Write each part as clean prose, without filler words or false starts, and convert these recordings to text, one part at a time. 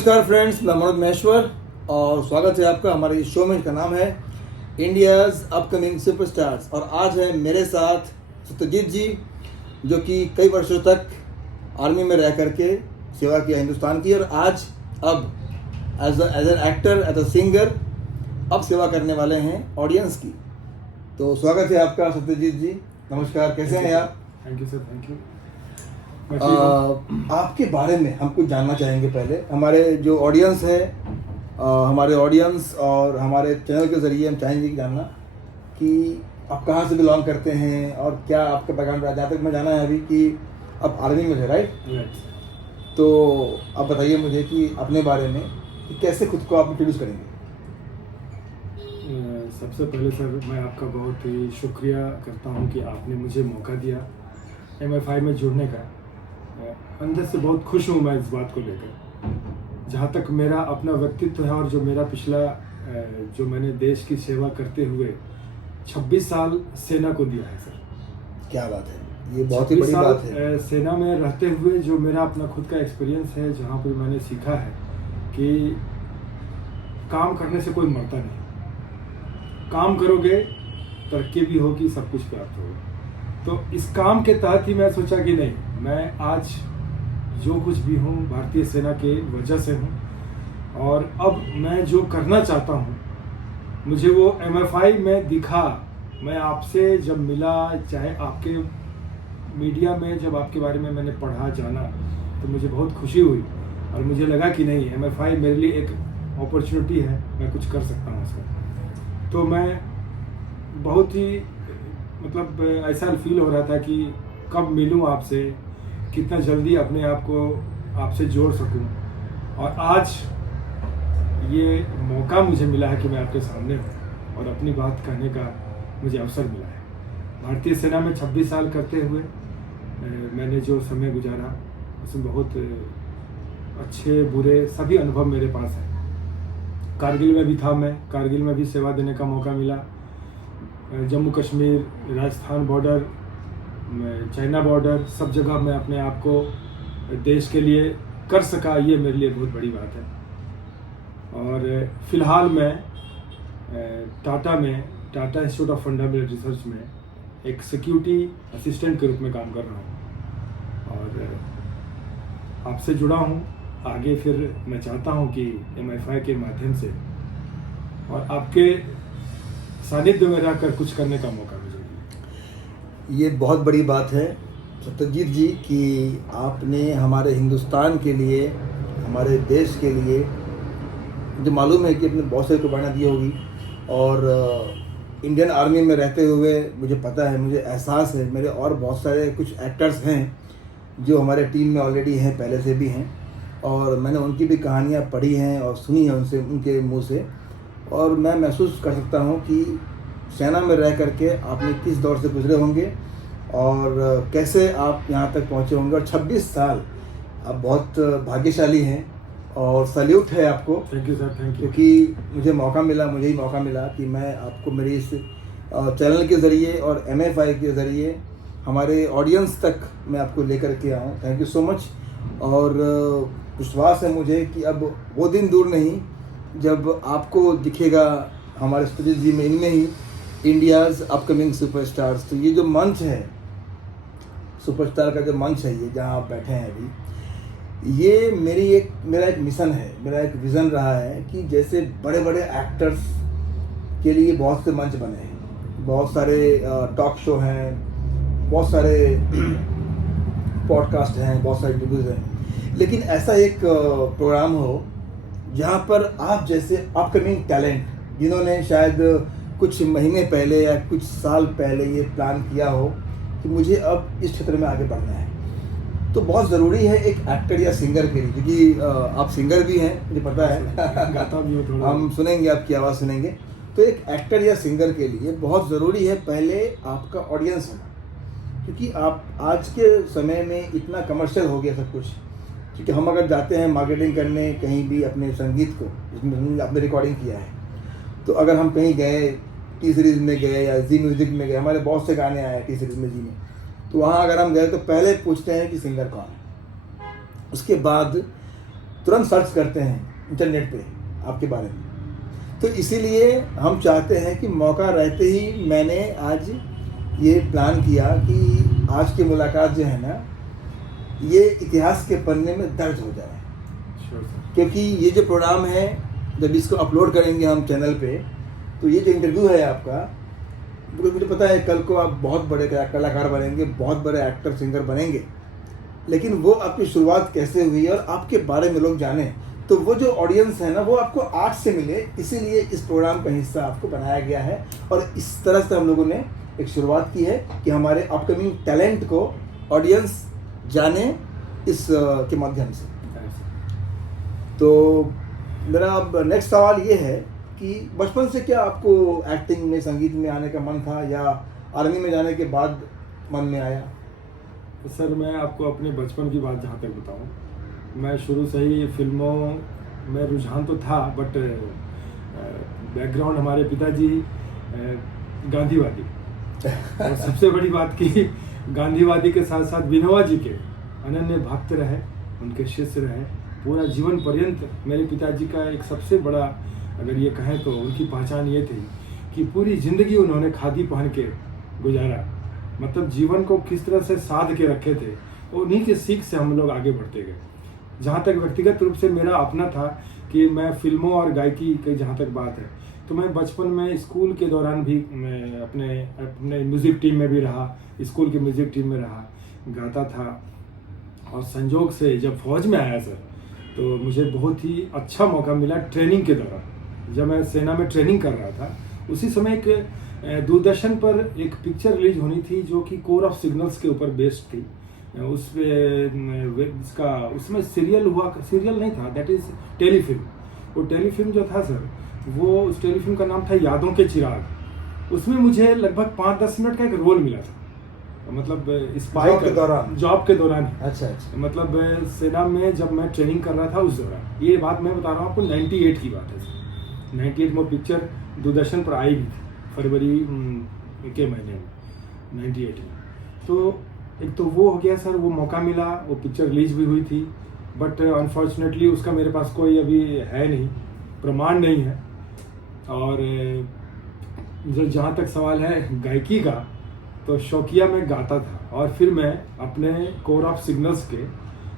नमस्कार फ्रेंड्स, मैं मनोज महेश्वर और स्वागत है आपका हमारे इस शो में, जिसका नाम है इंडियाज़ अपकमिंग सुपरस्टार्स। और आज है मेरे साथ सत्यजीत जी, जो कि कई वर्षों तक आर्मी में रह करके सेवा किया हिंदुस्तान की, और आज अब as an actor, as a singer अब सेवा करने वाले हैं ऑडियंस की। तो स्वागत है आपका सत्यजीत जी, नमस्कार, कैसे हैं आप? Thank you sir, thank you. आपके बारे में हम कुछ जानना चाहेंगे। पहले हमारे जो ऑडियंस है, हमारे ऑडियंस और हमारे चैनल के ज़रिए हम चाहेंगे कि जानना कि आप कहाँ से बिलोंग करते हैं और क्या आपका बैकग्राउंड रहा। जहाँ तक मैं जाना है अभी कि आप आर्मी में थे, राइट? तो आप बताइए मुझे कि अपने बारे में कि कैसे खुद को आप इंट्रोड्यूस करेंगे। सबसे पहले सर मैं आपका बहुत ही शुक्रिया करता हूँ कि आपने मुझे मौका दिया MFI में जुड़ने का। अंदर से बहुत खुश हूँ मैं इस बात को लेकर। जहाँ तक मेरा अपना व्यक्तित्व है और जो मेरा पिछला जो मैंने देश की सेवा करते हुए 26 साल सेना को दिया है सर। क्या बात है, ये बहुत ही बड़ी बात है। सेना में रहते हुए जो मेरा अपना खुद का एक्सपीरियंस है, जहाँ पर मैंने सीखा है कि काम करने से कोई मरता नहीं। काम करोगे तरक्की भी होगी, सब कुछ प्राप्त होगा। तो इस काम के तहत ही मैं सोचा कि नहीं, मैं आज जो कुछ भी हूँ भारतीय सेना के वजह से हूँ, और अब मैं जो करना चाहता हूँ मुझे वो MFI में दिखा। मैं आपसे जब मिला, चाहे आपके मीडिया में जब आपके बारे में मैंने पढ़ा जाना, तो मुझे बहुत खुशी हुई और मुझे लगा कि नहीं, MFI मेरे लिए एक अपॉर्चुनिटी है, मैं कुछ कर सकता हूँ उसका। तो मैं बहुत ही मतलब ऐसा फील हो रहा था कि कब मिलूं आपसे, कितना जल्दी अपने आप को आपसे जोड़ सकूं। और आज ये मौका मुझे मिला है कि मैं आपके सामने हूं और अपनी बात कहने का मुझे अवसर मिला है। भारतीय सेना में 26 साल करते हुए मैंने जो समय गुजारा, उसमें बहुत अच्छे बुरे सभी अनुभव मेरे पास हैं। कारगिल में भी था मैं, कारगिल में भी सेवा देने का मौका मिला। Jammu Kashmir, Rajasthan border, China border, सब जगह मैं अपने आप को देश के लिए कर सका, ये मेरे लिए बहुत बड़ी बात है। और फिलहाल मैं Tata institute of fundamental research में एक सिक्योरिटी असिस्टेंट के रूप में काम कर रहा हूँ और आपसे जुड़ा हूँ। आगे फिर मैं चाहता हूँ कि MFI के माध्यम से और आपके सानिध्य में रहकर कुछ करने का मौका मिले। ये बहुत बड़ी बात है सत्यजीत जी कि आपने हमारे हिंदुस्तान के लिए, हमारे देश के लिए, मुझे मालूम है कि आपने बहुत सारी कुर्बानियाँ दी होगी। और इंडियन आर्मी में रहते हुए मुझे पता है, मुझे एहसास है, मेरे और बहुत सारे कुछ एक्टर्स हैं जो हमारे टीम में ऑलरेडी हैं, पहले से भी हैं, और मैंने उनकी भी कहानियाँ पढ़ी हैं और सुनी हैं उनके मुँह से। और मैं महसूस कर सकता हूँ कि सेना में रह करके आपने किस दौर से गुजरे होंगे और कैसे आप यहाँ तक पहुँचे होंगे। और 26 साल आप बहुत भाग्यशाली हैं और सैल्यूट है आपको। Thank you sir, thank you. क्योंकि मुझे ही मौका मिला कि मैं आपको मेरे इस चैनल के ज़रिए और MFI के ज़रिए हमारे ऑडियंस तक मैं आपको लेकर के आऊँ। Thank you so much. और विश्वास है मुझे कि अब वो दिन दूर नहीं जब आपको दिखेगा हमारे सत्यजीत जी में, इनमें ही इंडियाज़ अपकमिंग सुपरस्टार्स। तो ये जो मंच है, सुपरस्टार का जो मंच है, ये जहाँ आप बैठे हैं अभी, ये मेरा एक मिशन है, मेरा एक विज़न रहा है कि जैसे बड़े बड़े एक्टर्स के लिए बहुत से मंच बने हैं, बहुत सारे टॉक शो हैं, बहुत सारे पॉडकास्ट हैं, बहुत सारे वीडियोज़ हैं, लेकिन ऐसा एक प्रोग्राम हो जहाँ पर आप जैसे अपकमिंग टैलेंट, जिन्होंने शायद कुछ महीने पहले या कुछ साल पहले ये प्लान किया हो कि मुझे अब इस क्षेत्र में आगे बढ़ना है, तो बहुत ज़रूरी है एक एक्टर या सिंगर के लिए, क्योंकि आप सिंगर भी हैं, मुझे पता है, गाता भी हो थोड़ा। हम सुनेंगे, आपकी आवाज़ सुनेंगे। तो एक एक्टर या सिंगर के लिए बहुत ज़रूरी है पहले आपका ऑडियंस होना, क्योंकि आप आज के समय में इतना कमर्शियल हो गया सब कुछ। क्योंकि हम अगर जाते हैं मार्केटिंग करने कहीं भी अपने संगीत को, जिसमें आपने रिकॉर्डिंग किया है, तो अगर हम कहीं गए, टी सीरीज़ में गए या जी म्यूज़िक में गए, हमारे बहुत से गाने आए हैं टी सीरीज़ में, जी में, तो वहाँ अगर हम गए तो पहले पूछते हैं कि सिंगर कौन है। उसके बाद तुरंत सर्च करते हैं इंटरनेट पे आपके बारे में। तो इसीलिए हम चाहते हैं कि मौका रहते ही मैंने आज ये प्लान किया कि आज की मुलाकात जो है ना, ये इतिहास के पन्ने में दर्ज हो जाए। Sure sir. क्योंकि ये जो प्रोग्राम है, जब इसको अपलोड करेंगे हम चैनल पे, तो ये जो इंटरव्यू है आपका, क्योंकि मुझे पता है कल को आप बहुत बड़े कलाकार बनेंगे, बहुत बड़े एक्टर सिंगर बनेंगे, लेकिन वो आपकी शुरुआत कैसे हुई और आपके बारे में लोग जाने, तो वो जो ऑडियंस है ना, वो आपको आर्ट से मिले, इसीलिए इस प्रोग्राम का हिस्सा आपको बनाया गया है। और इस तरह से हम लोगों ने एक शुरुआत की है कि हमारे अपकमिंग टैलेंट को ऑडियंस जाने इस के माध्यम से। तो मेरा अब नेक्स्ट सवाल ये है कि बचपन से क्या आपको एक्टिंग में, संगीत में आने का मन था, या आर्मी में जाने के बाद मन में आया? सर मैं आपको अपने बचपन की बात जहाँ तक बताऊँ, मैं शुरू से ही फिल्मों में रुझान तो था, बट बैकग्राउंड हमारे पिताजी गांधीवादी, और सबसे बड़ी बात की गांधीवादी के साथ साथ विनोबा जी के अनन्य भक्त रहे, उनके शिष्य रहे पूरा जीवन पर्यंत। मेरे पिताजी का एक सबसे बड़ा, अगर ये कहें तो उनकी पहचान ये थी कि पूरी ज़िंदगी उन्होंने खादी पहन के गुजारा, मतलब जीवन को किस तरह से साध के रखे थे, उन्हीं के सीख से हम लोग आगे बढ़ते गए। जहाँ तक व्यक्तिगत रूप से मेरा अपना था कि मैं फिल्मों और गायकी की जहाँ तक बात है, तो मैं बचपन में स्कूल के दौरान भी मैं अपने म्यूज़िक टीम में भी रहा, स्कूल की म्यूज़िक टीम में रहा, गाता था। और संजोग से जब फौज में आया सर, तो मुझे बहुत ही अच्छा मौका मिला ट्रेनिंग के दौरान। जब मैं सेना में ट्रेनिंग कर रहा था, उसी समय एक दूरदर्शन पर एक पिक्चर रिलीज होनी थी जो कि कोर ऑफ सिग्नल्स के ऊपर बेस्ड थी। उस इसका उसमें सीरियल नहीं था, दैट इज़ टेलीफिल्म। वो टेलीफिल्म जो था सर, वो उस टेलीफिल्म का नाम था यादों के चिराग। उसमें मुझे लगभग 5-10 मिनट का एक रोल मिला था, मतलब स्पाई के दौरान, जॉब के दौरान। अच्छा। मतलब सेना में जब मैं ट्रेनिंग कर रहा था उस दौरान, ये बात मैं बता रहा हूँ आपको, 98 की बात है सर। 98 में पिक्चर दूरदर्शन पर आई भी थी, फरवरी के महीने में 98 में। तो एक तो वो हो गया सर, वो मौका मिला, वो पिक्चर रिलीज भी हुई थी, बट अनफॉर्चुनेटली उसका मेरे पास कोई अभी है नहीं, प्रमाण नहीं है। और जहाँ तक सवाल है गायकी का, तो शौकिया में गाता था, और फिर मैं अपने कोर ऑफ सिग्नल्स के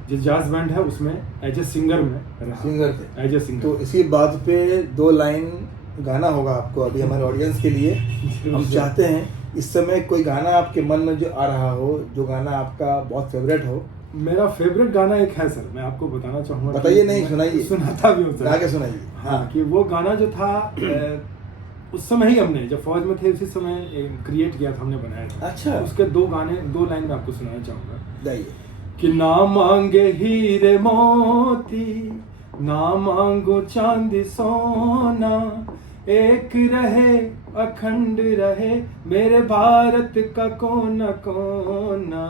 जो जाज बैंड है उसमें एज ए सिंगर में रहा। सिंगर थे, एज ए सिंगर। तो इसी बात पे 2 लाइन गाना होगा आपको अभी हमारे ऑडियंस के लिए। हम चाहते हैं इस समय कोई गाना आपके मन में जो आ रहा हो, जो गाना आपका बहुत फेवरेट हो। मेरा फेवरेट गाना एक है सर, मैं आपको बताना चाहूँगा। बताइए, नहीं सुनाइए, सुनाता भी हूँ सर, आगे सुनाइए। हाँ, कि वो गाना जो था उस समय ही हमने जब फौज में थे उसी समय क्रिएट किया था, हमने बनाया था। अच्छा। उसके 2 लाइन में आपको सुनाना चाहूँगा। गाइए। कि ना मांगे हीरे मोती, ना मांगो चांदी सोना, एक रहे अखंड रहे मेरे भारत का कोना कोना।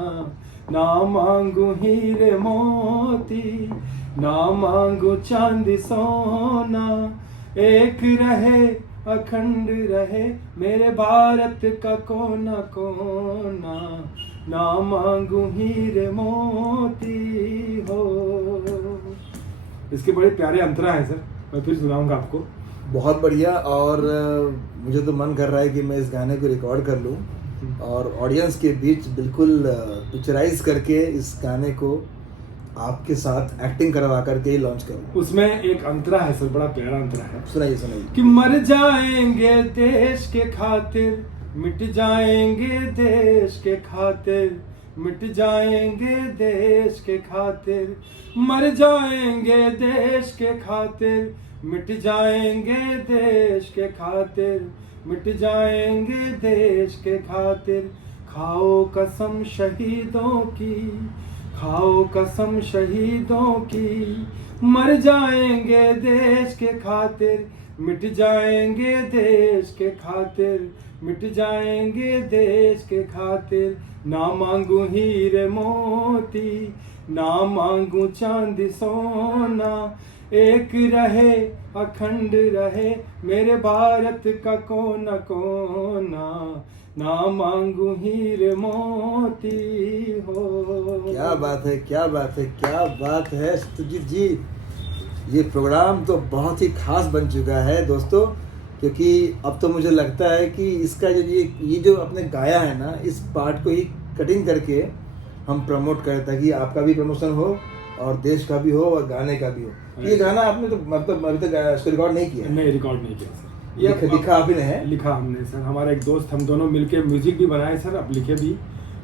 ना मांगो हीरे मोती, ना मांगो चांदी सोना, एक रहे अखंड रहे मेरे भारत का कोना कोना। ना मांगू हीरे मोती हो। इसके बड़े प्यारे अंतरा हैं सर, मैं फिर सुनाऊंगा आपको। बहुत बढ़िया। और मुझे तो मन कर रहा है कि मैं इस गाने को रिकॉर्ड कर लूं और ऑडियंस के बीच बिल्कुल पिक्चराइज करके इस गाने को आपके साथ एक्टिंग करवा करके ही लॉन्च करूं। उसमें एक अंतरा है सर, बड़ा प्यारा अंतरा है। सुनाइए सुनाइए। कि मर जाएंगे देश के खातिर, मिट जाएंगे देश के खातिर, मिट जाएंगे देश के खातिर, मर जाएंगे देश के खातिर, मिट जाएंगे देश के खातिर, मिट जाएंगे देश के खातिर। खाओ कसम शहीदों की, खाओ कसम शहीदों की, मर जाएंगे देश के खातिर, मिट जाएंगे देश के खातिर, मिट जाएंगे देश के खातिर। ना मांगू हीरे मोती, ना मांगू चांदी सोना, एक रहे अखंड रहे मेरे भारत का कोना कोना। ना मांगू हीरे मोती हो। क्या बात है, क्या बात है, क्या बात है सत्यजीत जी। ये प्रोग्राम तो बहुत ही खास बन चुका है दोस्तों, क्योंकि अब तो मुझे लगता है कि इसका जो ये जो आपने गाया है ना, इस पार्ट को ही कटिंग करके हम प्रमोट करें ताकि आपका भी प्रमोशन हो और देश का भी हो और गाने का भी हो। ये गाना आपने तो मतलब अभी तक इसको रिकॉर्ड नहीं किया? नहीं, रिकॉर्ड नहीं किया सर। लिखा आप ही ने है? लिखा हमने सर, हमारा एक दोस्त, हम दोनों मिलके म्यूजिक भी बनाए सर, अब लिखे भी।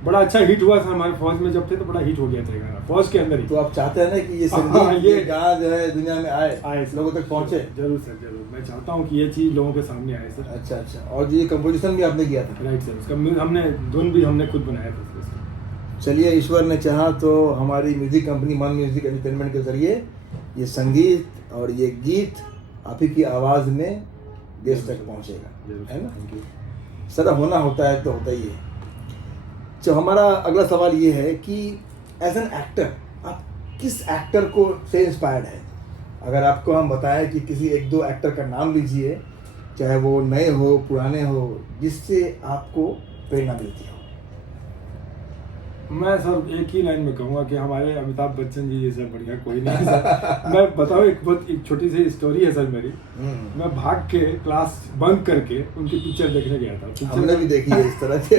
बड़ा अच्छा हिट हुआ सर, हमारे फौज में जब थे तो बड़ा हिट हो गया था ये गाना, फौज के अंदर ही। तो आप चाहते हैं ना कि ये हाँ, संगीत ये ये गाना जो है दुनिया में आए सर, लोगों तक पहुंचे? जरूर सर, जरूर। मैं चाहता हूँ कि ये चीज़ लोगों के सामने आए सर। अच्छा अच्छा। और ये कंपोजिशन भी आपने किया था? राइट सर, उसका हमने धुन भी हमने खुद बनाया था सर। चलिए, ईश्वर ने चाहा तो हमारी म्यूजिक कंपनी मन म्यूजिक एंटरटेनमेंट के जरिए ये संगीत और ये गीत आप ही की आवाज़ में देश तक पहुंचेगा, है ना? थैंक यू सदा होना होता है तो होता ही है। तो हमारा अगला सवाल ये है कि एज एन एक्टर आप किस एक्टर को से इंस्पायर्ड है? अगर आपको हम बताएं कि किसी एक दो एक्टर का नाम लीजिए, चाहे वो नए हो पुराने हो, जिससे आपको प्रेरणा मिलती हो। मैं सर एक ही लाइन में कहूँगा कि हमारे अमिताभ बच्चन जी जैसा बढ़िया कोई नहीं है सर। मैं बताऊँ, एक छोटी सी स्टोरी है सर मेरी। मैं भाग के क्लास बंक करके उनकी पिक्चर देखने गया था। हमने भी देखी है इस तरह के।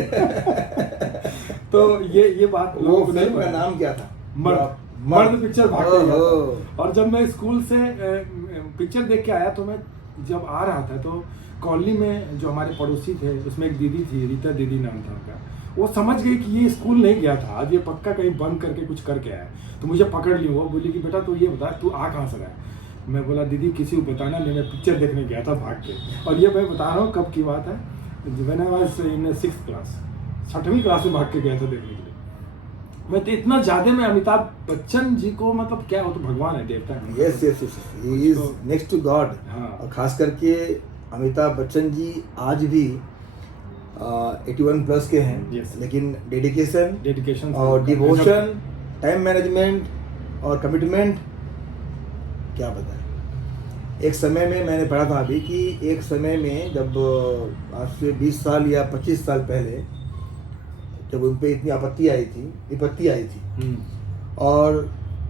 तो ये बात वो फिल्म का नाम क्या था? मर्द पिक्चर भाग के गया था। और जब मैं स्कूल से पिक्चर देख के आया तो मैं जब आ रहा था तो कॉलोनी में जो हमारे पड़ोसी थे उसमें एक दीदी थी, रीता दीदी नाम था उनका। वो समझ गई कि ये स्कूल नहीं गया था आज, ये पक्का कहीं बंद करके कुछ करके आया। तो मुझे पकड़ ली, वो बोली कि बेटा तू ये बता तू आ कहाँ से रहा है? मैं बोला दीदी किसी को बताना नहीं, मैं पिक्चर देखने गया था भाग के। और ये मैं बता रहा हूँ कब की बात है, when I was in 6th class, 6वीं क्लास में भाग के गया था देखने के लिए। मैं तो इतना ज्यादा मैं अमिताभ बच्चन जी को, मतलब क्या हो तो भगवान है, देवता है। Yes yes yes, he is next to God. हाँ। और खास करके अमिताभ बच्चन जी आज भी 81 प्लस के हैं। Yes. लेकिन डेडिकेशन और से डिवोशन, टाइम मैनेजमेंट और कमिटमेंट, क्या बताएं। एक समय में मैंने पढ़ा था अभी कि एक समय में जब आज से 20 साल या 25 साल पहले जब उन पे इतनी विपत्ति आई थी और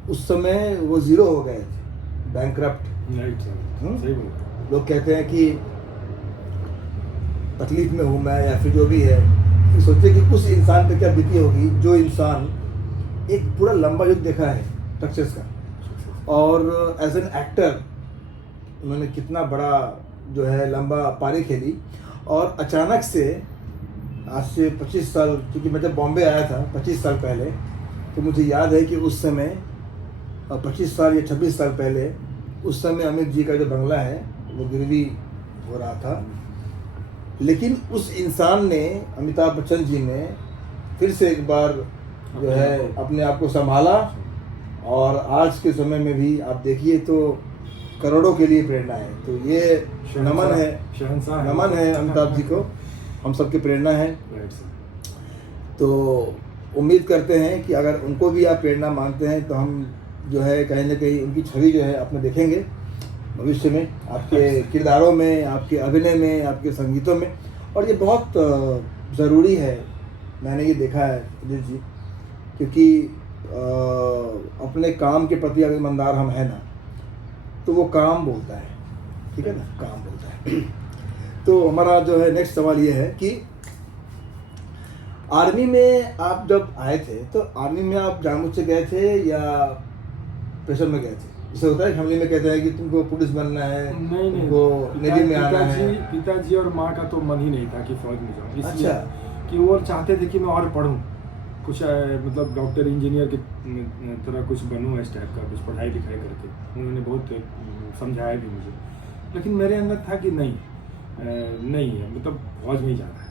उस समय वो जीरो हो गए थे, बैंकरप्ट। राइट सर, सही बोला। लोग कहते हैं कि तकलीफ में हूँ मैं, या फिर जो भी है, कि सोचे कि उस इंसान पे क्या बीती होगी जो इंसान एक पूरा लंबा युग देखा है सक्सेस का, और एज एन एक्टर उन्होंने कितना बड़ा जो है लंबा पारी खेली। और अचानक से आज से 25 साल, क्योंकि मैं जब बॉम्बे आया था 25 साल पहले, तो मुझे याद है कि उस समय 25 साल या 26 साल पहले, उस समय अमित जी का जो बंगला है वो गिरवी हो रहा था। लेकिन उस इंसान ने, अमिताभ बच्चन जी ने, फिर से एक बार जो है अपने आप को संभाला, और आज के समय में भी आप देखिए तो करोड़ों के लिए प्रेरणा है। तो ये नमन है अमिताभ जी को, हम सबकी प्रेरणा है। तो उम्मीद करते हैं कि अगर उनको भी आप प्रेरणा मानते हैं तो हम जो है कहीं ना कहीं उनकी छवि जो है अपने देखेंगे भविष्य में, आपके किरदारों में, आपके अभिनय में, आपके संगीतों में। और ये बहुत ज़रूरी है, मैंने ये देखा है अदित जी, क्योंकि अपने काम के प्रति अगर ईमानदार हम हैं ना, तो वो काम बोलता है, ठीक है ना, काम बोलता है। तो हमारा जो है नेक्स्ट सवाल ये है कि आर्मी में आप जब आए थे तो आर्मी में आप जानबूझ से गए थे या प्रेशर में गए थे? जैसे होता है फैमिली में कहते हैं कि तुमको पुलिस बनना है, नहीं, तुमको नेवी में आना है। पिताजी और माँ का तो मन ही नहीं था कि फौज में जाऊँ, इसलिए अच्छा। कि वो चाहते थे कि मैं और पढ़ूँ, कुछ मतलब डॉक्टर इंजीनियर की तरह कुछ बनूँ, इस टाइप का कुछ पढ़ाई लिखाई करके। उन्होंने बहुत समझाया भी मुझे, लेकिन मेरे अंदर था कि नहीं है, मतलब फौज में ही जाना है।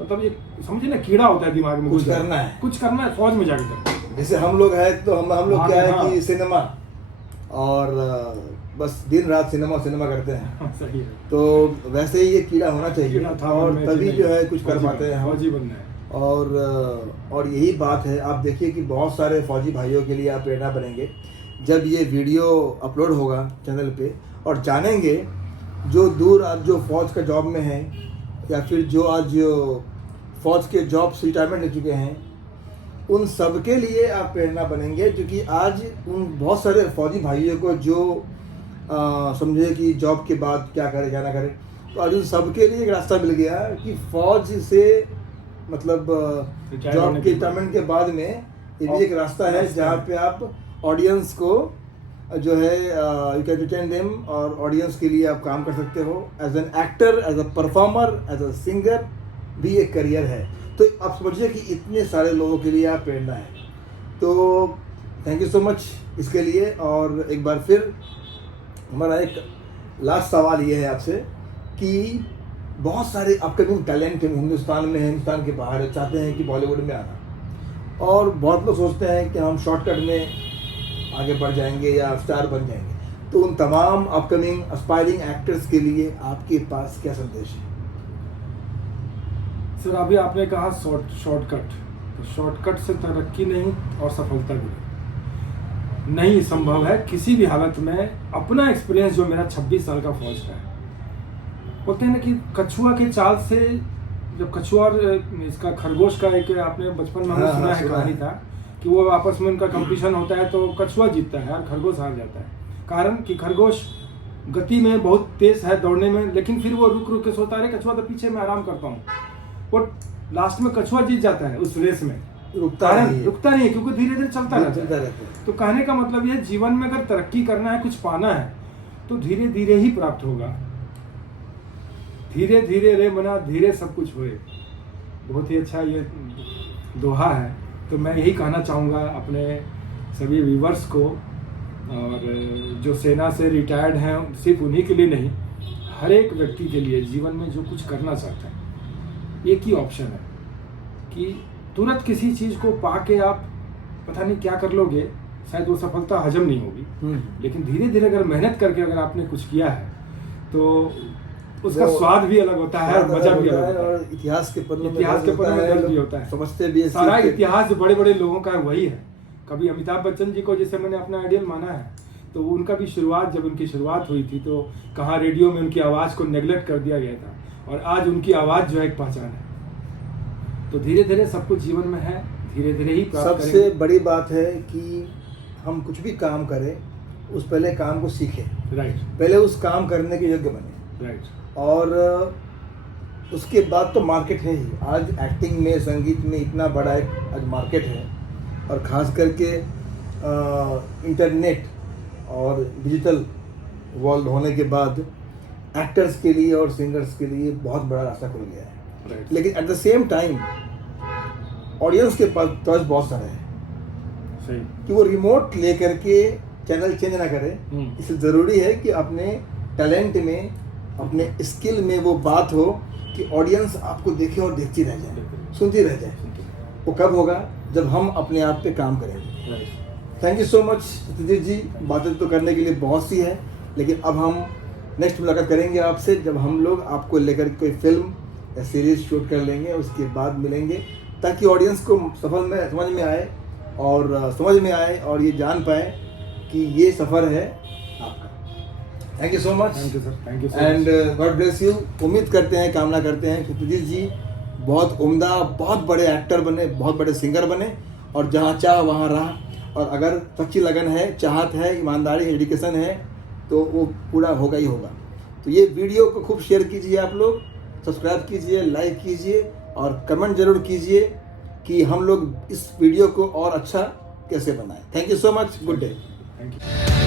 मतलब ये समझिए ना, कीड़ा होता है दिमाग में, कुछ करना है फौज में जाकर करना है। जैसे हम लोग हैं तो हम लोग क्या है कि सिनेमा, और बस दिन रात सिनेमा करते हैं। सही है। तो वैसे ही ये कीड़ा होना चाहिए, और तभी जो है कुछ कर पाते हैं फौजी बनना है। और यही बात है। आप देखिए कि बहुत सारे फौजी भाइयों के लिए आप प्रेरणा बनेंगे जब ये वीडियो अपलोड होगा चैनल पे, और जानेंगे जो दूर आज जो फौज का जॉब में हैं, या फिर जो आज फौज के जॉब से रिटायरमेंट ले चुके हैं, उन सब के लिए आप प्रेरणा बनेंगे, क्योंकि आज उन बहुत सारे फौजी भाइयों को जो समझे कि जॉब के बाद क्या करे क्या ना करे, तो आज उन सब के लिए एक रास्ता मिल गया कि फौज से मतलब जॉब के रिटायरमेंट के बाद में ये भी एक रास्ता है जहाँ पे आप ऑडियंस को जो है यू कैन एंटरटेन देम, और ऑडियंस के लिए आप काम कर सकते हो as an actor, as a performer, as a singer, भी एक करियर है। तो आप समझिए कि इतने सारे लोगों के लिए आप प्रेरणा है। तो थैंक यू सो मच इसके लिए। और एक बार फिर हमारा एक लास्ट सवाल ये है आपसे कि बहुत सारे अपकमिंग टैलेंट हिंदुस्तान में, हिंदुस्तान के बाहर चाहते हैं कि बॉलीवुड में आना, और बहुत लोग सोचते हैं कि हम शॉर्टकट में आगे बढ़ जाएंगे या स्टार बन जाएंगे। तो उन तमाम अपकमिंग एस्पायरिंग एक्टर्स के लिए आपके पास क्या संदेश है? सर, अभी आपने कहा शॉर्टकट, तो शॉर्टकट से तरक्की नहीं और सफलता भी नहीं संभव है किसी भी हालत में। अपना एक्सपीरियंस जो मेरा 26 साल का फौज का है, बोलते हैं ना कि कछुआ के चाल से, जब कछुआ और इसका खरगोश का एक आपने बचपन में हमने सुना है कहानी था कि वो आपस में उनका कंपटीशन होता है तो कछुआ जीतता है और खरगोश हार जाता है। कारण कि खरगोश गति में बहुत तेज है दौड़ने में, लेकिन फिर वो रुक रुक के सोचता है कछुआ तो पीछे मैं आराम करता हूँ। वो लास्ट में कछुआ जीत जाता है उस रेस में, रुकता नहीं है क्योंकि धीरे धीरे चलता रहता है। तो कहने का मतलब ये, जीवन में अगर तरक्की करना है, कुछ पाना है, तो धीरे धीरे ही प्राप्त होगा। धीरे धीरे रे मना धीरे सब कुछ होए, बहुत ही अच्छा ये दोहा है। तो मैं यही कहना चाहूँगा अपने सभी व्यूवर्स को, और जो सेना से रिटायर्ड हैं, सिर्फ उन्हीं के लिए नहीं, हर एक व्यक्ति के लिए जीवन में जो कुछ करना चाहता है, एक ही ऑप्शन है कि तुरंत किसी चीज़ को पाके आप पता नहीं क्या कर लोगे, शायद वो सफलता हजम नहीं होगी। लेकिन धीरे धीरे अगर मेहनत करके अगर आपने कुछ किया है तो उसका स्वाद भी अलग होता है, मजा भी अलग होता है, और इतिहास के पन्नों में दर्ज भी होता है। समझते भी सारा इतिहास बड़े बड़े लोगों का वही है। कभी अमिताभ बच्चन जी को जैसे मैंने अपना आइडियल माना है, तो उनका भी शुरुआत, जब उनकी शुरुआत हुई थी तो कहाँ रेडियो में उनकी आवाज़ को नेग्लेक्ट कर दिया गया था, और आज उनकी आवाज़ जो है एक पहचान है। तो धीरे धीरे सब कुछ जीवन में है, धीरे धीरे ही प्राप्त करेंगे। सबसे बड़ी बात है कि हम कुछ भी काम करें, उस पहले काम को सीखें, राइट, पहले उस काम करने के योग्य बने, राइट, और उसके बाद तो मार्केट है ही। आज एक्टिंग में, संगीत में इतना बड़ा एक आज मार्केट है, और ख़ास करके इंटरनेट और डिजिटल वर्ल्ड होने के बाद एक्टर्स के लिए और सिंगर्स के लिए बहुत बड़ा रास्ता खुल गया है। राइट। लेकिन at the same time audience के पास चॉइस बहुत सारे हैं, सही, कि वो रिमोट लेकर के चैनल चेंज ना करे। इसलिए ज़रूरी है कि अपने टैलेंट में, अपने स्किल में वो बात हो कि ऑडियंस आपको देखे और देखती रह जाए, सुनती रह जाए। वो कब होगा? जब हम अपने आप पे काम करेंगे। Thank you so much Satyajit ji. बातें तो करने के लिए बहुत सी है, लेकिन अब हम नेक्स्ट मुलाकात करेंगे आपसे जब हम लोग आपको लेकर कोई फिल्म या सीरीज शूट कर लेंगे, उसके बाद मिलेंगे, ताकि ऑडियंस को समझ में आए और ये जान पाए कि ये सफ़र है आपका। Thank you so much. Thank you sir, thank you and God bless you. उम्मीद करते हैं, कामना करते हैं सत्यजीत जी बहुत उम्दा, बहुत बड़े एक्टर बने, बहुत बड़े सिंगर बने, और जहाँ चाह वहाँ रहा। और अगर सच्ची लगन है, चाहत है, ईमानदारी है, डेडिकेशन है, तो वो पूरा होगा ही होगा। तो ये वीडियो को खूब शेयर कीजिए, आप लोग सब्सक्राइब कीजिए, लाइक कीजिए, और कमेंट जरूर कीजिए कि हम लोग इस वीडियो को और अच्छा कैसे बनाएं। Thank you so much. Good day. Thank you.